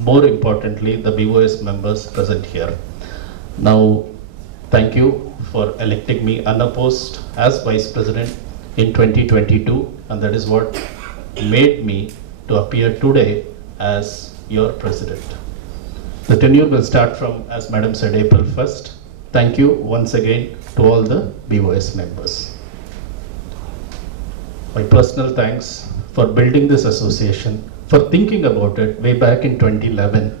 more importantly, the BOS members present here. Now, thank you for electing me unopposed as Vice President in 2022, and that is what made me to appear today as your President. The tenure will start from, as Madam said, April 1st. Thank you once again to all the BOS members. My personal thanks for building this association, for thinking about it way back in 2011.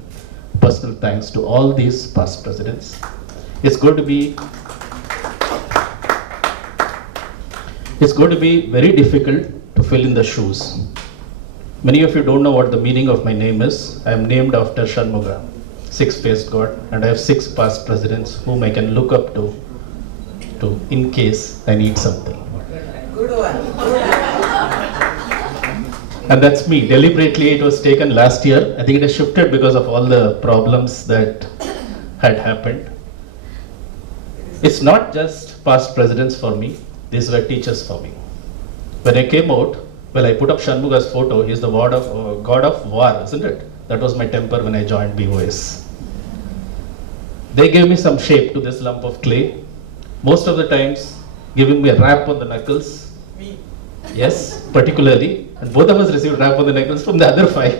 Personal thanks to all these past presidents. It's going to be very difficult to fill in the shoes. Many of you don't know what the meaning of my name is. I am named after Shanmuga, six-faced God, and I have six past presidents whom I can look up to in case I need something. Good one. And that's me. Deliberately, it was taken last year. I think it has shifted because of all the problems that had happened. It's not just past presidents for me. These were teachers for me. When I came out, well, I put up Shanmuga's photo. He's the god of war, isn't it? That was my temper when I joined BOS. They gave me some shape to this lump of clay. Most of the times, giving me a rap on the knuckles. Me. Yes, particularly. And both of us received rap on the knuckles from the other five.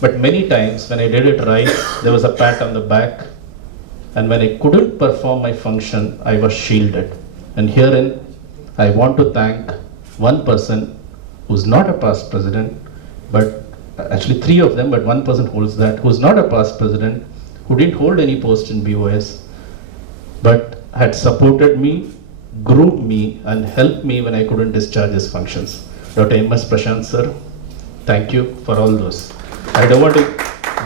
But many times when I did it right, there was a pat on the back. And when I couldn't perform my function, I was shielded. And herein, I want to thank one person who's not a past president, but actually three of them, but one person holds that, who's not a past president, who didn't hold any post in BOS, but had supported me, groomed me, and helped me when I couldn't discharge his functions. Dr. M.S. Prashant sir, thank you for all those. I don't want to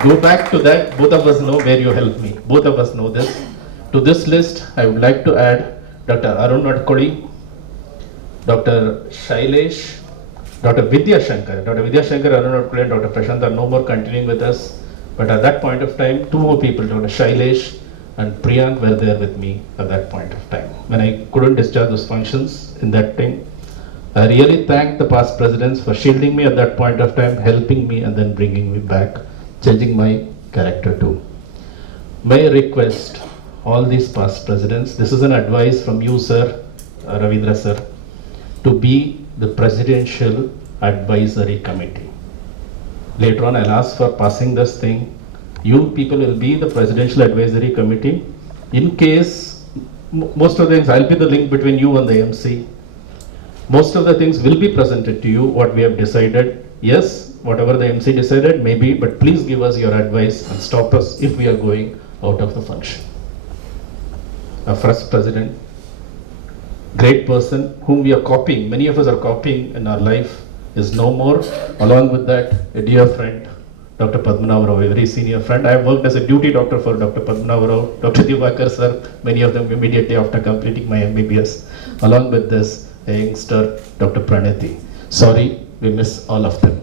go back to that. Both of us know where you helped me. Both of us know this. To this list, I would like to add Dr. Arun Adkodi, Dr. Shailesh, Dr. Vidya Shankar. Dr. Vidya Shankar, Arun Adkodi, and Dr. Prashant are no more continuing with us. But at that point of time, two more people, Dr. Shailesh and Priyank, were there with me at that point of time. When I couldn't discharge those functions in that time, I really thank the past presidents for shielding me at that point of time, helping me, and then bringing me back, changing my character too. May I request all these past presidents, this is an advice from you, sir, Ravindra sir, to be the Presidential Advisory Committee. Later on, I'll ask for passing this thing. You people will be the Presidential Advisory Committee. In case, most of the things, I'll be the link between you and the MC. Most of the things will be presented to you, what we have decided. Yes, whatever the MC decided, maybe, but please give us your advice and stop us if we are going out of the function. Our first president, great person whom we are copying, many of us are copying in our life, is no more. Along with that, a dear friend, Dr. Padmanabh Rao, a very senior friend. I have worked as a duty doctor for Dr. Padmanabh Rao, Dr. Divakar sir, many of them immediately after completing my MBBS. Along with this, a youngster, Dr. Pranati. Sorry, we miss all of them.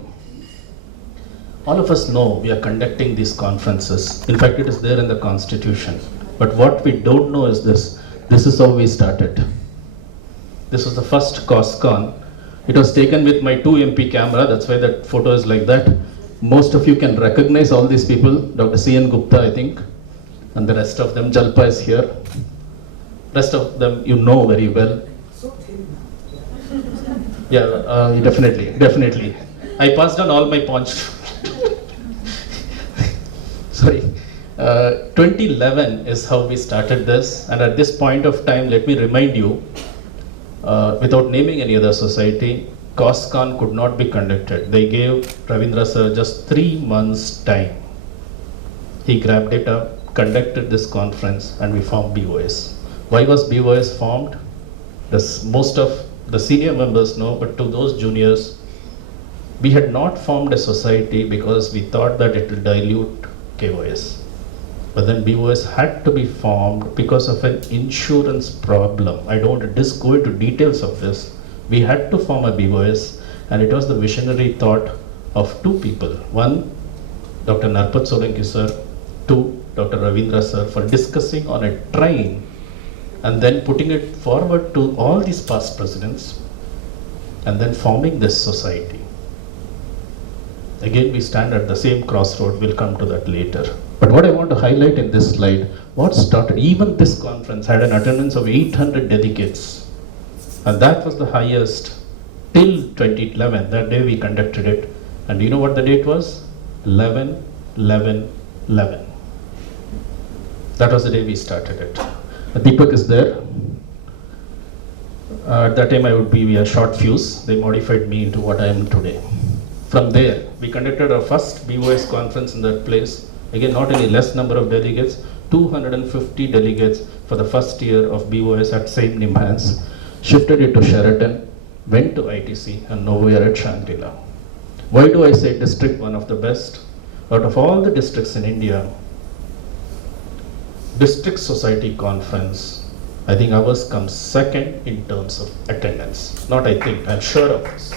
All of us know we are conducting these conferences. In fact, it is there in the Constitution. But what we don't know is this. This is how we started. This was the first COSCON. It was taken with my 2 MP camera. That's why that photo is like that. Most of you can recognize all these people. Dr. C.N. Gupta, I think, and the rest of them. Jalpa is here. Rest of them you know very well. Yeah, definitely. I passed on all my points. Sorry. 2011 is how we started this, and at this point of time, let me remind you, without naming any other society, COSCON could not be conducted. They gave Ravindra sir just 3 months time. He grabbed it up, conducted this conference, and we formed BOS. Why was BOS formed? Most of the senior members know, but to those juniors, we had not formed a society because we thought that it will dilute KOS. But then BOS had to be formed because of an insurance problem. I don't want to just go into details of this. We had to form a BOS, and it was the visionary thought of 2 people. One, Dr. Narpat Solanki sir, 2, Dr. Ravindra sir, for discussing on a train and then putting it forward to all these past presidents and then forming this society. Again, we stand at the same crossroad. We'll come to that later. But what I want to highlight in this slide, what started, even this conference had an attendance of 800 delegates. And that was the highest till 2011. That day we conducted it. And do you know what the date was? 11/11/11. That was the day we started it. Deepak is there. At that time I would be a short fuse. They modified me into what I am today. From there, we conducted our first BOS conference in that place. Again, not any less number of delegates, 250 delegates for the first year of BOS at St. Nimhans. Shifted it to Sheraton, went to ITC, and now we are at Shangri-La. Why do I say district one of the best? Out of all the districts in India, district society conference, I think ours comes second in terms of attendance. Not I think, I'm sure of this.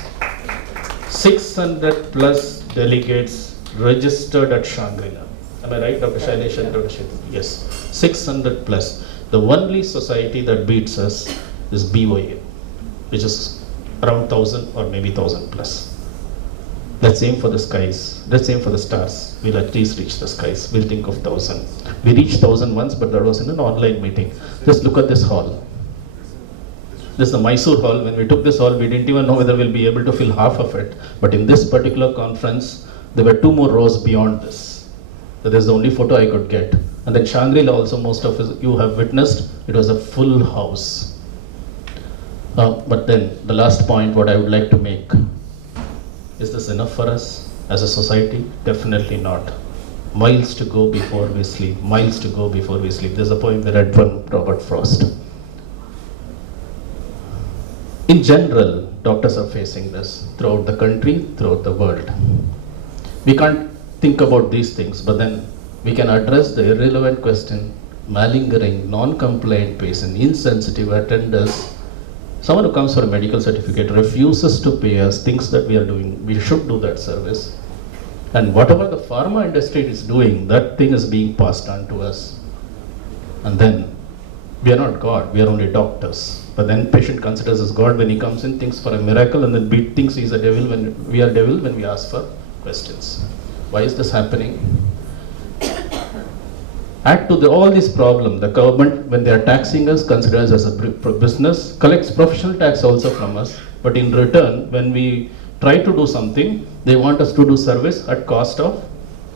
600 plus delegates registered at Shangri-La. Am I right, Dr. Shailesh and Dr. Shit? Yes, 600 plus. The only society that beats us is BOA, which is around 1,000 or maybe 1,000 plus. Let's aim for the skies. Let's aim for the stars. We'll at least reach the skies. We'll think of 1,000. We reached 1,000 once, but that was in an online meeting. Just look at this hall. This is the Mysore hall. When we took this hall, we didn't even know whether we'll be able to fill half of it. But in this particular conference, there were 2 more rows beyond this. That is the only photo I could get. And then Shangri-La also, most of you have witnessed, it was a full house. But then the last point, what I would like to make, is this enough for us as a society? Definitely not. Miles to go before we sleep. Miles to go before we sleep. There's a poem we read from Robert Frost. In general, doctors are facing this throughout the country, throughout the world. We can't think about these things, but then we can address the irrelevant question, malingering, non-compliant patient, insensitive attenders. Someone who comes for a medical certificate refuses to pay us, thinks that we are doing, we should do that service. And whatever the pharma industry is doing, that thing is being passed on to us. And then, we are not God, we are only doctors. But then patient considers us God when he comes in, thinks for a miracle, and then thinks he's a devil when we are devil when we ask for questions. Why is this happening? Add to all this problem, the government, when they are taxing us, considers us a business, collects professional tax also from us, but in return, when we try to do something, they want us to do service at cost of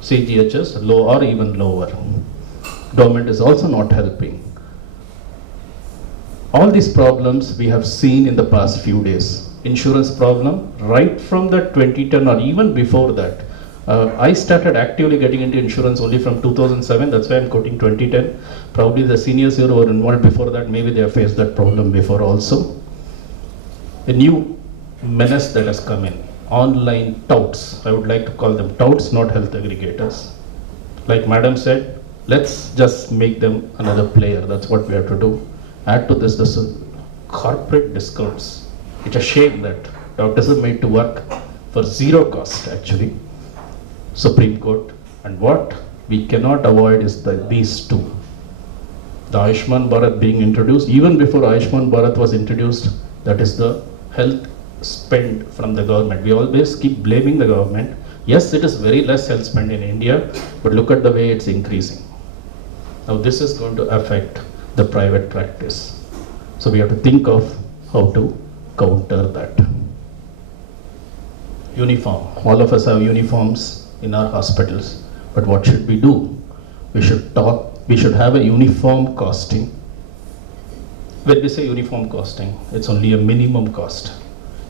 CGHS, low or even lower. Government is also not helping. All these problems we have seen in the past few days. Insurance problem, right from the 2010 or even before that. I started actively getting into insurance only from 2007, that's why I'm quoting 2010. Probably the seniors here who were involved before that, maybe they have faced that problem before also. A new menace that has come in, online touts. I would like to call them touts, not health aggregators. Like Madam said, let's just make them another player, that's what we have to do. Add to this corporate discounts. It's a shame that doctors are made to work for zero cost actually. Supreme Court, and what we cannot avoid is these two. The Ayushman Bharat being introduced, even before Ayushman Bharat was introduced, that is the health spend from the government. We always keep blaming the government. Yes, it is very less health spend in India, but look at the way it's increasing. Now this is going to affect the private practice. So we have to think of how to counter that. Uniform. All of us have uniforms in our hospitals, but what should we do? We should have a uniform costing. When we say uniform costing, it's only a minimum cost.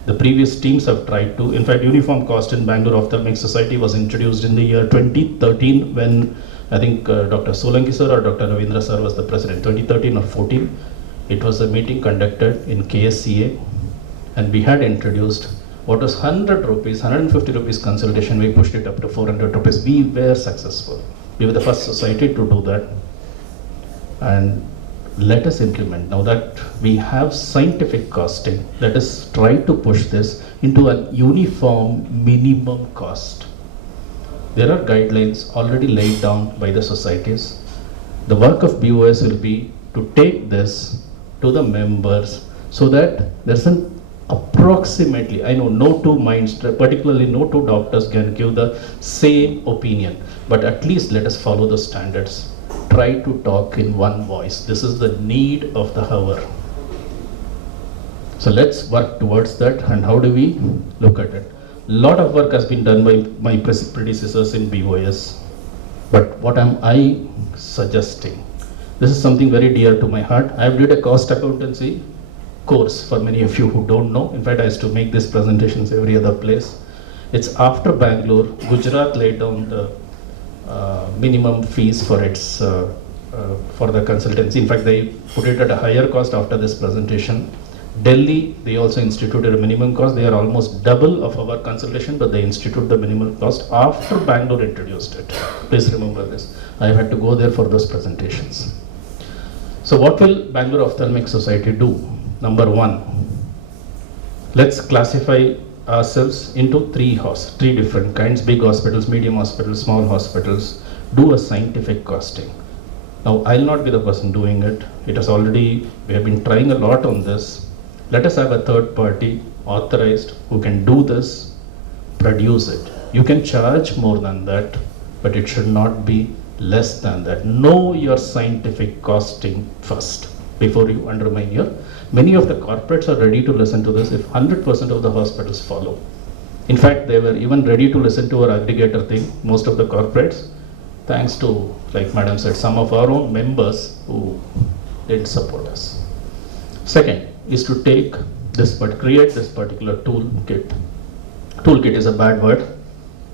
The previous teams have tried to, in fact, uniform cost in Bangalore Ophthalmic Society was introduced in the year 2013 when I think Dr. Solanki sir or Dr. Ravindra sir was the president, 2013 or 14. It was a meeting conducted in KSCA and we had introduced what was 100 rupees, 150 rupees consultation, we pushed it up to 400 rupees. We were successful. We were the first society to do that. And let us implement. Now that we have scientific costing, let us try to push this into a uniform minimum cost. There are guidelines already laid down by the societies. The work of BOS will be to take this to the members so that there isn't approximately, I know no two minds, particularly no two doctors can give the same opinion, but at least let us follow the standards. Try to talk in one voice. This is the need of the hour. So let's work towards that. And how do we look at it? A lot of work has been done by my predecessors in BOS. But what am I suggesting? This is something very dear to my heart. I have did a cost accountancy course for many of you who don't know. In fact, I used to make these presentations every other place. It's after Bangalore. Gujarat laid down the minimum fees for its for the consultancy. In fact, they put it at a higher cost after this presentation. Delhi, they also instituted a minimum cost. They are almost double of our consultation, but they instituted the minimum cost after Bangalore introduced it. Please remember this. I had to go there for those presentations. So what will Bangalore Ophthalmic Society do? Number one, let's classify ourselves into three different kinds: big hospitals, medium hospitals, small hospitals. Do a scientific costing. Now, I'll not be the person doing it. It has already, we have been trying a lot on this. Let us have a third party authorized who can do this, produce it. You can charge more than that, but it should not be less than that. Know your scientific costing first before you undermine your. Many of the corporates are ready to listen to this if 100% of the hospitals follow. In fact, they were even ready to listen to our aggregator thing, most of the corporates, thanks to, like Madam said, some of our own members who didn't support us. Second is to take this, but create this particular toolkit. Toolkit is a bad word,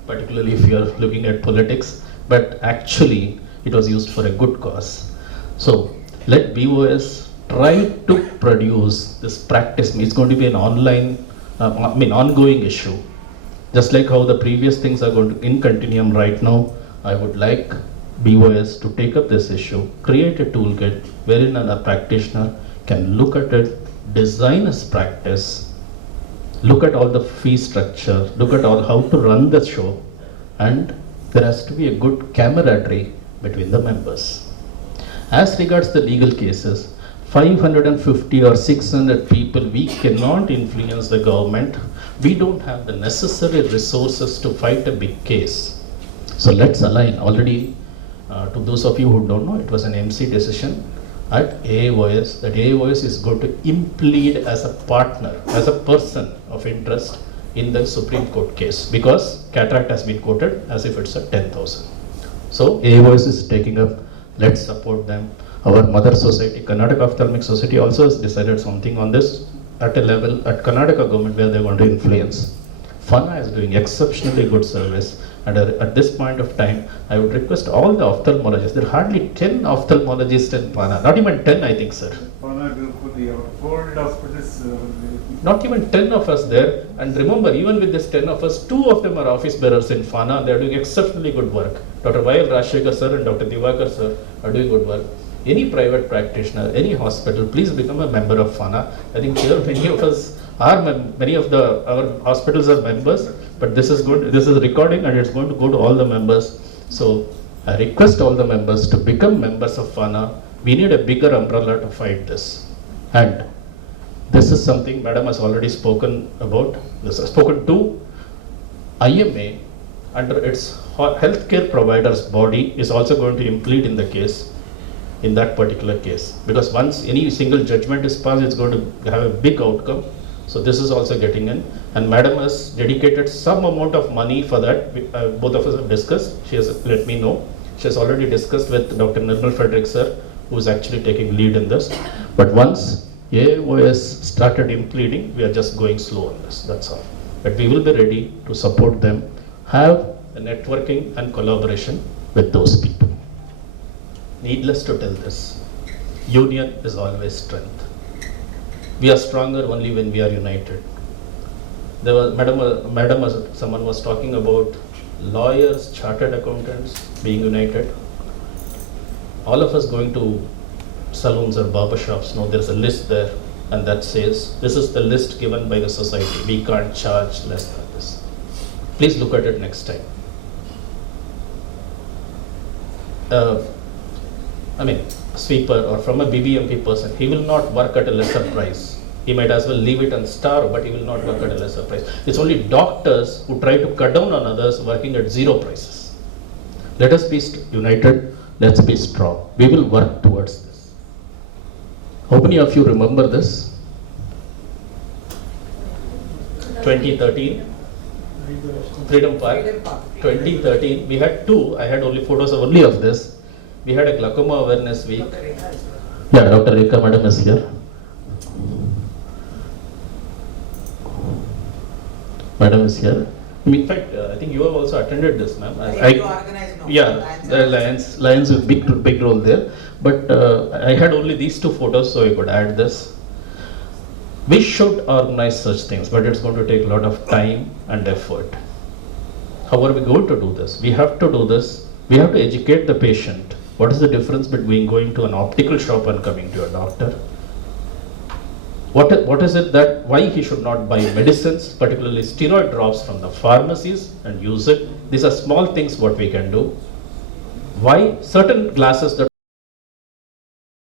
particularly if you are looking at politics, but actually it was used for a good cause. So let BOS try to produce this practice. It's going to be an online, ongoing issue. Just like how the previous things are going to in continuum right now, I would like BOS to take up this issue, create a toolkit wherein a practitioner can look at it, design his practice, look at all the fee structure, look at all how to run the show, and there has to be a good camaraderie between the members. As regards the legal cases, 550 or 600 people, we cannot influence the government. We don't have the necessary resources to fight a big case. So let's align. Already, to those of you who don't know, it was an MC decision at AAOS that AAOS is going to implead as a partner, as a person of interest in the Supreme Court case, because cataract has been quoted as if it's a 10,000. So AAOS is taking up, let's support them. Our mother society, Karnataka Ophthalmic Society, also has decided something on this at a level at Karnataka government where they want to influence. FANA is doing exceptionally good service. And at this point of time, I would request all the ophthalmologists. There are hardly 10 ophthalmologists in FANA. Not even 10, I think, sir. Not even 10 of us there. And remember, even with this 10 of us, 2 of them are office bearers in FANA. They are doing exceptionally good work. Dr. Y.L. Rajshekar sir and Dr. Divakar sir are doing good work. Any private practitioner, any hospital, please become a member of FANA. I think here many of us are, many of our hospitals are members, but this is good. This is recording and it's going to go to all the members. So I request all the members to become members of FANA. We need a bigger umbrella to fight this. And this is something Madam has already spoken about. This has spoken to IMA under its healthcare providers body is also going to implead in the case, in that particular case. Because once any single judgment is passed, it's going to have a big outcome. So this is also getting in. And Madam has dedicated some amount of money for that. Both of us have discussed. She has let me know. She has already discussed with Dr. Nirmal Frederick sir, who is actually taking lead in this. But once AOS started impleading, we are just going slow on this, that's all. But we will be ready to support them, have a networking and collaboration with those people. Needless to tell this, union is always strength. We are stronger only when we are united. There was, someone was talking about lawyers, chartered accountants being united. All of us going to salons or barber shops know there's a list there, and that says this is the list given by the society. We can't charge less than this. Please look at it next time. Sweeper or from a BBMP person, he will not work at a lesser price. He might as well leave it and starve, but he will not work at a lesser price. It's only doctors who try to cut down on others working at zero prices. Let us be united. Let's be strong. We will work towards this. How many of you remember this? 2013, Freedom Park. 2013, we had two. I had only photos only of this. We had a glaucoma awareness week. Yeah, Dr. Rekha madam is here. Madam is here. In fact, I think you have also attended this, ma'am. Yeah, the Lions with big role there. But I had only these two photos, so I could add this. We should organize such things, but it's going to take a lot of time and effort. How are we going to do this? We have to do this. We have to educate the patient. What is the difference between going to an optical shop and coming to a doctor? What is it that why he should not buy medicines, particularly steroid drops from the pharmacies and use it? These are small things what we can do. Why certain glasses that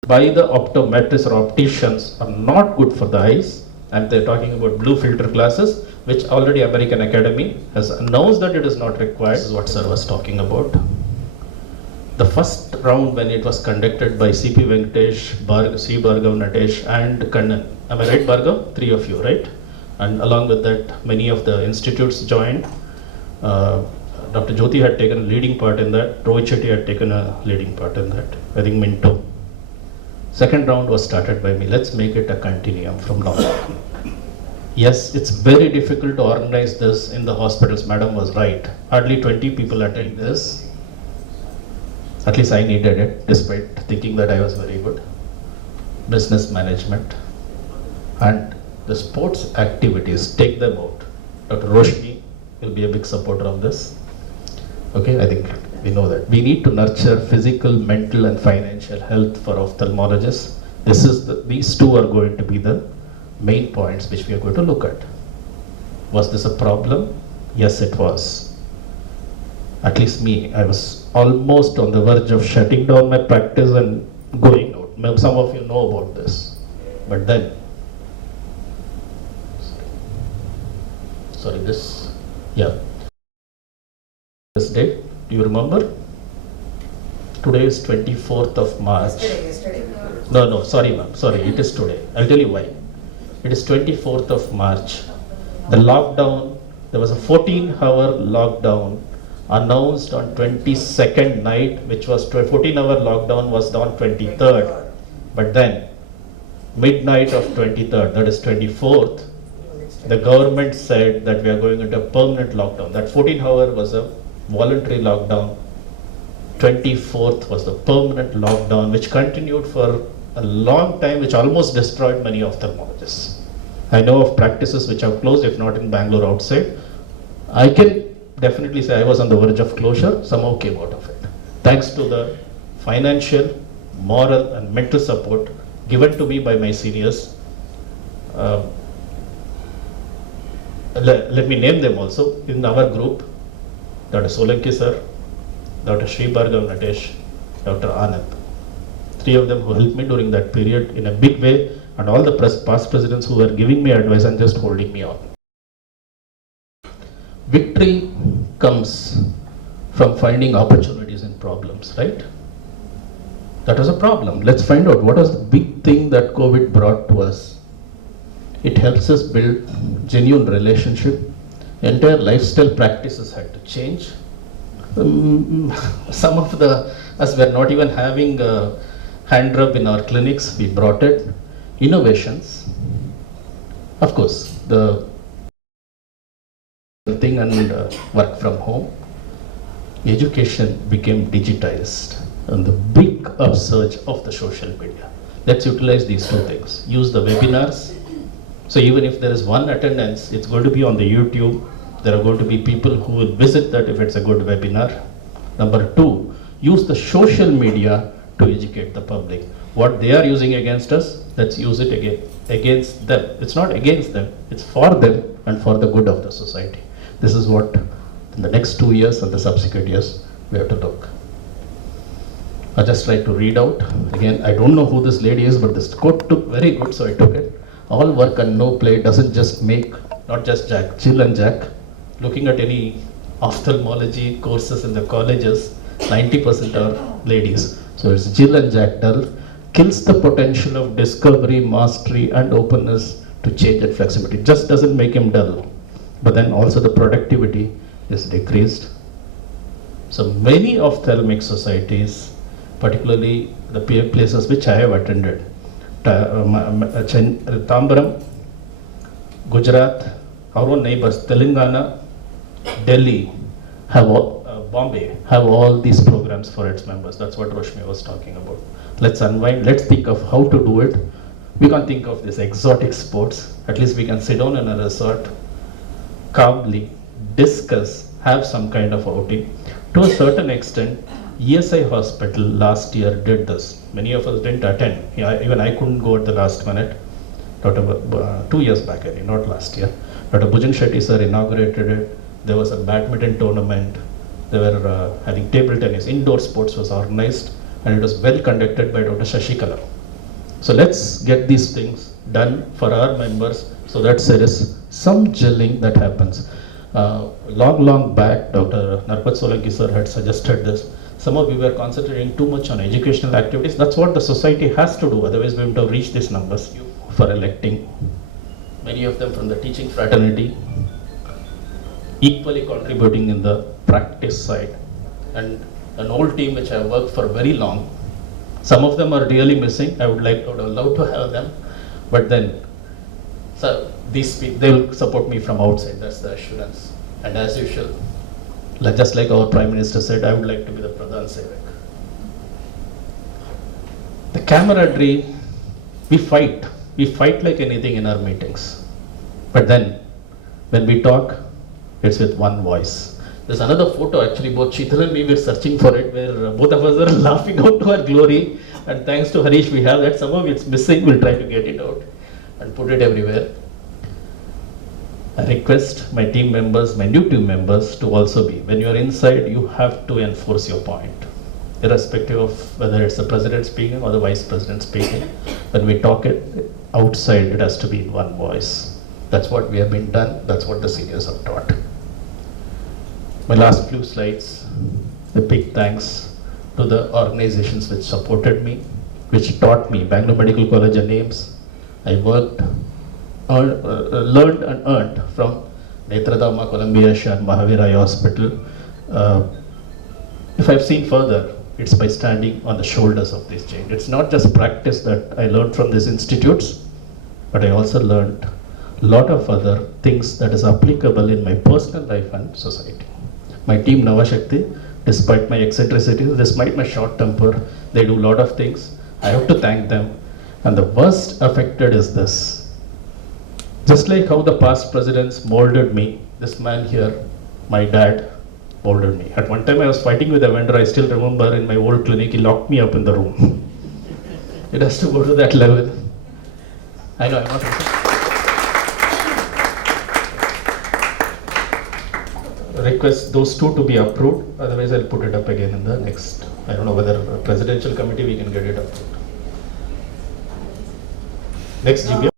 by the optometrists or opticians are not good for the eyes, and they're talking about blue filter glasses, which already American Academy has announced that it is not required. This is what sir was talking about. The first round when it was conducted by CP Venkatesh, C. Bhargav Natesh and Kannan. Am I right, Bhargav? Three of you, right? And along with that, many of the institutes joined. Dr. Jyoti had taken a leading part in that. Rohit Shetty had taken a leading part in that. I think Minto. Second round was started by me. Let's make it a continuum from now on. Yes, it's very difficult to organize this in the hospitals. Madam was right. Hardly 20 people attend this. At least I needed it, despite thinking that I was very good. Business management and the sports activities, take them out. Dr. Roshni will be a big supporter of this. Okay, I think we know that. We need to nurture physical, mental and financial health for ophthalmologists. These two are going to be the main points which we are going to look at. Was this a problem? Yes, it was. At least me, I was almost on the verge of shutting down my practice and going out. Some of you know about this. But then, this date, do you remember? Today is 24th of March. Yesterday. No, sorry ma'am, it is today. I'll tell you why. It is 24th of March. The lockdown, there was a 14-hour lockdown announced on 22nd night, which was 14-hour lockdown was on 23rd. But then, midnight of 23rd, that is 24th, the government said that we are going into a permanent lockdown. That 14-hour was a voluntary lockdown. 24th was the permanent lockdown, which continued for a long time, which almost destroyed many ophthalmologists. I know of practices which have closed, if not in Bangalore, outside. I can definitely say I was on the verge of closure, somehow came out of it. Thanks to the financial, moral and mental support given to me by my seniors. Let me name them also. In our group, Dr. Solanki sir, Dr. Sri Bhargav Natesh, Dr. Anand. Three of them who helped me during that period in a big way, and all the past presidents who were giving me advice and just holding me on. Victory comes from finding opportunities in problems, right? That was a problem. Let's find out what was the big thing that COVID brought to us. It helps us build genuine relationship. Entire lifestyle practices had to change. Some of us were not even having a hand rub in our clinics. We brought it. Innovations. Of course, the thing and work from home. Education became digitized and the big upsurge of the social media. Let's utilize these two things. Use the webinars. So even if there is one attendance, it's going to be on the YouTube. There are going to be people who will visit that if it's a good webinar. Number two, use the social media to educate the public. What they are using against us, let's use it against them. It's not against them, it's for them and for the good of the society. This is what in the next 2 years and the subsequent years we have to look. I just tried to read out. Again, I don't know who this lady is, but this quote took very good, so I took it. all work and no play doesn't just make, not just Jack, Jill and Jack. Looking at any ophthalmology courses in the colleges, 90% are ladies. So it's Jill and Jack dull, kills the potential of discovery, mastery, and openness to change and flexibility. It just doesn't make him dull. But then also the productivity is decreased. So many ophthalmic societies, particularly the places which I have attended, Tambaram, Gujarat, our own neighbors, Telangana, Delhi, Bombay, have all these programs for its members. That's what Roshmi was talking about. Let's unwind, let's think of how to do it. We can't think of these exotic sports. At least we can sit down in a resort, calmly discuss, have some kind of outing. To a certain extent, ESI Hospital last year did this. Many of us didn't attend. Even I couldn't go at the last minute. 2 years back, not last year. Dr. Bhujan Shetty sir inaugurated it. There was a badminton tournament. They were having table tennis. Indoor sports was organized, and it was well conducted by Dr. Shashikala. So let's get these things done for our members so that there is some gelling that happens. Long back, Dr. Narpat Solanki sir had suggested this. Some of you were concentrating too much on educational activities. That's what the society has to do, otherwise we won't have reached these numbers. For electing, many of them from the teaching fraternity, equally contributing in the practice side. And an old team which I have worked for very long, some of them are really missing. I would love to have them, but then so these people, they will support me from outside. That's the assurance. And as usual, just like our Prime Minister said, I would like to be the Pradhan Sevak. The camaraderie, we fight like anything in our meetings. But then, when we talk, it's with one voice. There's another photo, actually, both Sheetal and me were searching for it, where both of us are laughing out to our glory. And thanks to Harish, we have that. Somehow it's missing. We'll try to get it out and put it everywhere. I request my team members, my new team members, to also be. When you're inside, you have to enforce your point, irrespective of whether it's the president speaking or the vice president speaking. When we talk it outside, it has to be in one voice. That's what we have been done. That's what the seniors have taught. My last few slides, a big thanks to the organizations which supported me, which taught me. Bangalore Medical College and names. I worked, learned and earned from Netradama, Columbia, and Mahavir Eye Hospital. If I've seen further, it's by standing on the shoulders of this giant. It's not just practice that I learned from these institutes, but I also learned a lot of other things that is applicable in my personal life and society. My team Navashakti, despite my eccentricities, despite my short temper, they do a lot of things. I have to thank them. And the worst affected is this. Just like how the past presidents molded me, this man here, my dad, molded me. At one time I was fighting with a vendor. I still remember in my old clinic, he locked me up in the room. It has to go to that level. I know, I'm not request those two to be approved. Otherwise I'll put it up again in the next, I don't know whether presidential committee we can get it approved. Next GBM.